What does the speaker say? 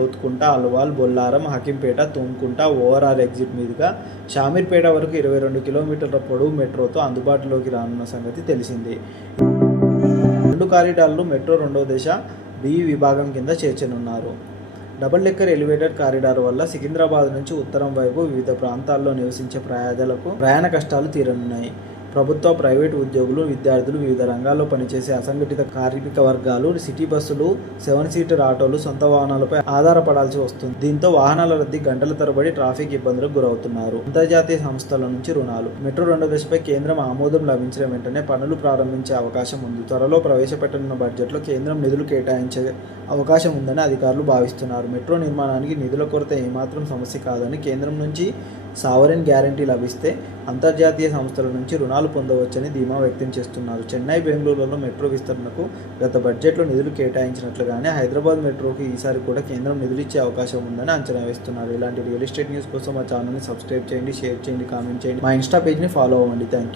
Lothukunta, Alwal, Bollaram, Hakimpet, Tumkunta overall exit మీదుగా షామీర్పేట వరకు 22 కిలోమీటర్ల పొడవు మెట్రోతో అందుబాటులోకి రానున్న సంగతి తెలిసిందే. 2 కారిడార్లు మెట్రో రెండవ దశ బి విభాగం కింద చేర్చనున్నారు. డబుల్ డెక్కర్ ఎలివేటెడ్ కారిడార్ వల్ల సికింద్రాబాద్ నుంచి ఉత్తరం వైపు వివిధ ప్రాంతాల్లో నివసించే ప్రజలకు ప్రయాణ కష్టాలు తీరనున్నాయి. ప్రభుత్వ, ప్రైవేటు ఉద్యోగులు, విద్యార్థులు, వివిధ రంగాల్లో పనిచేసే అసంఘటిత కార్మిక వర్గాలు సిటీ బస్సులు, 7 సీటర్ ఆటోలు, సొంత వాహనాలపై ఆధారపడాల్సి వస్తుంది. దీంతో వాహనాల రద్దీ, గంటల తరబడి ట్రాఫిక్ ఇబ్బందులకు గురవుతున్నారు. అంతర్జాతీయ సంస్థల నుంచి రుణాలు. మెట్రో రెండో దశపై కేంద్రం ఆమోదం లభించిన వెంటనే పనులు ప్రారంభించే అవకాశం ఉంది. త్వరలో ప్రవేశపెట్టనున్న బడ్జెట్లో కేంద్రం నిధులు కేటాయించే అవకాశం ఉందని అధికారులు భావిస్తున్నారు. మెట్రో నిర్మాణానికి నిధుల కొరత ఏమాత్రం సమస్య కాదని, కేంద్రం నుంచి సావరెన్ గ్యారంటీ లభిస్తే అంతర్జాతీయ సంస్థల నుంచి రుణాలు పొందవచ్చని ధీమా వ్యక్తం చేస్తున్నారు. చెన్నై, బెంగళూరులో మెట్రో విస్తరణకు గత బడ్జెట్లో నిధులు కేటాయించినట్లుగానే హైదరాబాద్ మెట్రోకి ఈసారి కూడా కేంద్రం నిధులు ఇచ్చే అవకాశం ఉందని అంచనా వేస్తున్నారు. ఇలాంటి రియల్ ఎస్టేట్ న్యూస్ కోసం మా ఛానల్ని సబ్స్క్రైబ్ చేయండి, షేర్ చేయండి, కామెంట్ చేయండి. మా ఇన్స్టా పేజ్ని ఫాలో అవ్వండి. Thank you.